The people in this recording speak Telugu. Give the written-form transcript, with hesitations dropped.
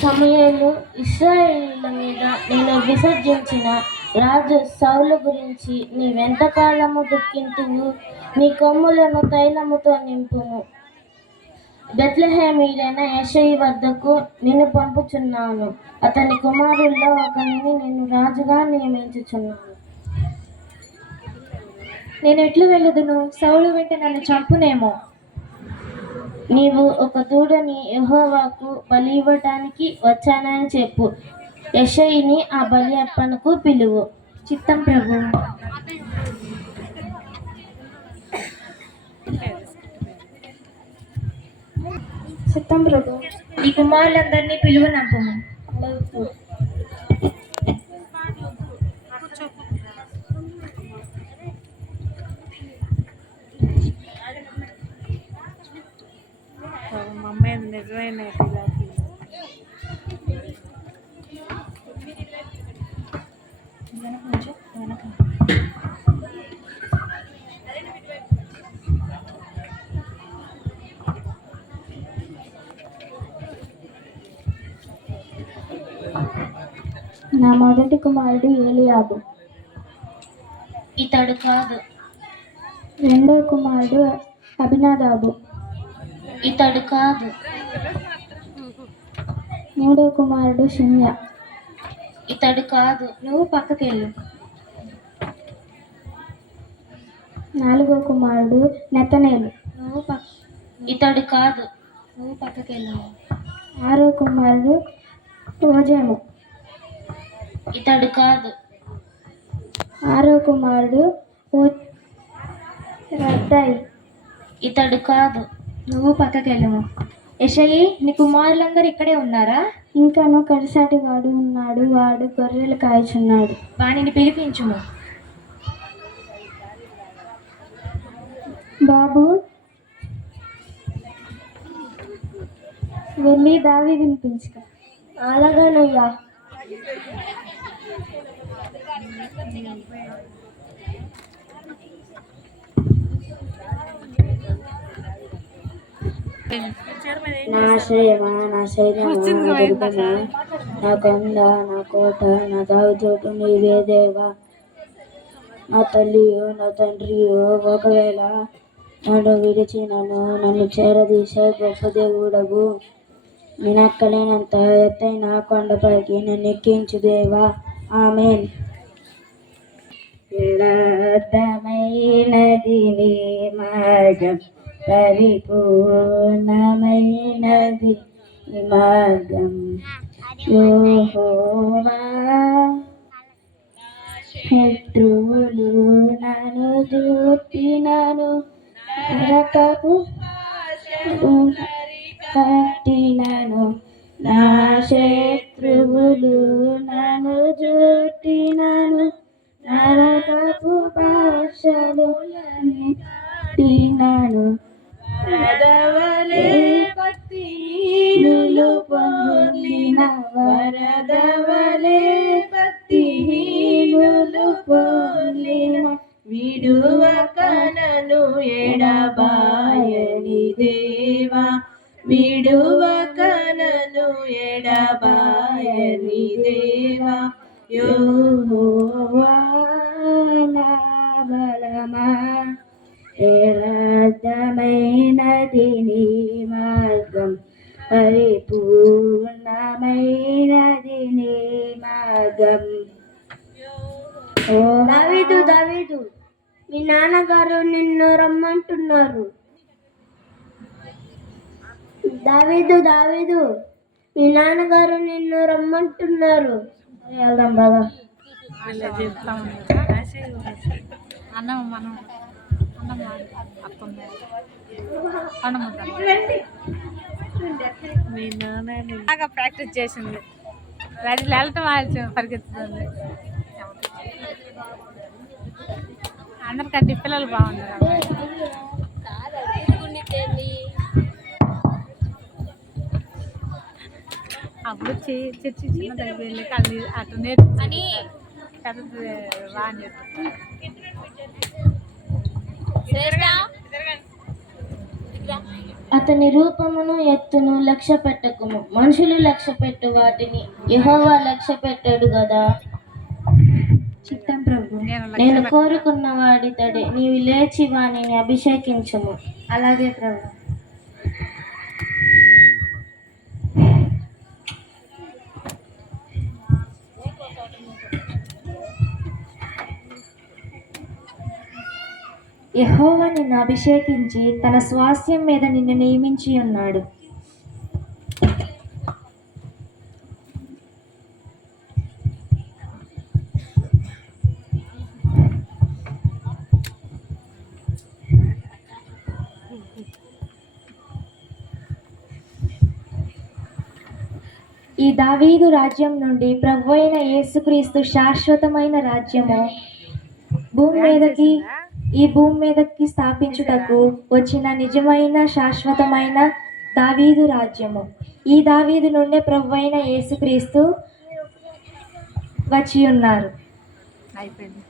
సమయంలో ఇశ్రాయేలీయుల మీద నేను విసర్జించిన రాజు సౌలు గురించి నీవెంతకాలము దుఃఖింతువు? నీ కొమ్ములను తైలముతో నింపుము. బెత్లెహేమీయుడైన యెషయి వద్దకు నిన్ను పంపుచున్నాను. అతని కుమారుల్లో ఒకనిని నేను రాజుగా నియమించుచున్నాను. నేను ఎట్లు వెళ్ళదును? సౌలు వెంట నన్ను చంపునేమో. నీవు ఒక దూడని యెహోవాకు బలి ఇవ్వటానికి వచ్చానని చెప్పు. యెషయిని ఆ బలి అర్పణకు పిలువు. చిత్తం ప్రభు. చిత్తం ప్రభు. ఈ కుమారులందరినీ పిలువనంపుము. నిజమైన నా మొదటి కుమారుడు ఏలియాబు. ఇతడు కాదు. రెండో కుమారుడు అభినాదాబు. ఇతడు కాదు. మూడో కుమారుడు షిమ్యా. ఇతడు కాదు. నువ్వు పక్కకెళ్ళు. నాలుగో కుమారుడు నెతనేలు. ఇతడు కాదు. నువ్వు పక్కకెళ్ళు. ఆరో కుమారుడు ఓజేము. ఇతడు కాదు. ఆరో కుమారుడు రద్దాయి. ఇతడు కాదు. నువ్వు పక్కకెళ్ళము. యెషయి, నీ కుమారులందరూ ఇక్కడే ఉన్నారా? ఇంకాను కడసాటి వాడు ఉన్నాడు. వాడు గొర్రెలు కాయచున్నాడు. వానిని పిలిపించుము. బాబు, వెళ్ళి దావీదుని పిలుచుకో. అలాగనయ్యా. నా ఆశ్రయమా, నా శైలమా, నా దుర్గమా, నా కొండ, నా కోట, నా దాగుచోటు నీవే దేవా. నా తల్లియో నా తండ్రియో ఒకవేళ నన్ను విడిచినను నన్ను చేరదీసే గొప్ప దేవుడవు. నేనెక్కలేనంత ఎత్తైన కొండపైకి నన్ను ఎక్కించు దేవా. ఆమేన్. యథార్థమైనది నీ మార్గం, పరిపూర్ణమైనది నీ మార్గం. యెహోవా, శత్రువులు నన్ను చుట్టినను, నరకపు పట్టినను. నా శత్రువులు నన్ను చుట్టినను, నరకపు భాషలు తినను. వరదవలే భక్తిహీనులు పొందిన, వరదవలే భక్తిహీనులు పొందిన, విడువక నన్ను ఎడబాయని దేవా. విడువక నన్ను ఎడబాయని దేవా. యెహోవా నా బలమా, యథార్థమైనది నీ మార్గం, పరిపూర్ణమైనది నీ మార్గం. దావీదు, దావీదు, మీ నాన్నగారు నిన్ను రమ్మంటున్నారు. దావీదు, దావీదు, మీ నాన్నగారు నిన్ను రమ్మంటున్నారు. వెళ్దాం బాబా. అన్నం మనం మీ నాన్న బాగా ప్రాక్టీస్ చేసింది. అది వెళ్ళటం పరిగెత్తుతుంది. అందరికంటే పిల్లలు బాగున్నారు. అప్పుడు చర్చి చిన్న దగ్గర వెళ్ళి కళ్ళు అటు నేర్చుని పెద్దది బాగా నేర్చుకుంటారు. అతని రూపమును ఎత్తును లక్ష్య పెట్టకుము. మనుషులు లక్ష్య పెట్టు వాటిని యెహోవా లక్ష్య పెట్టాడు కదా. చిత్తం ప్రభు. నేను కోరుకున్న వాడితడే. నీవు లేచి వానిని అభిషేకించుము. అలాగే ప్రభు. యెహోవా నిన్ను అభిషేకించి తన స్వాస్యం మీద నిన్ను నియమించి ఉన్నాడు. ఈ దావీదు రాజ్యం నుండి ప్రభువైన యేసుక్రీస్తు శాశ్వతమైన రాజ్యము ఈ భూమి మీదకి స్థాపించుటకు వచ్చిన నిజమైన శాశ్వతమైన దావీదు రాజ్యము. ఈ దావీదు నుండే ప్రభువైన యేసుక్రీస్తు వచ్చి ఉన్నారు. అయిపోయింది.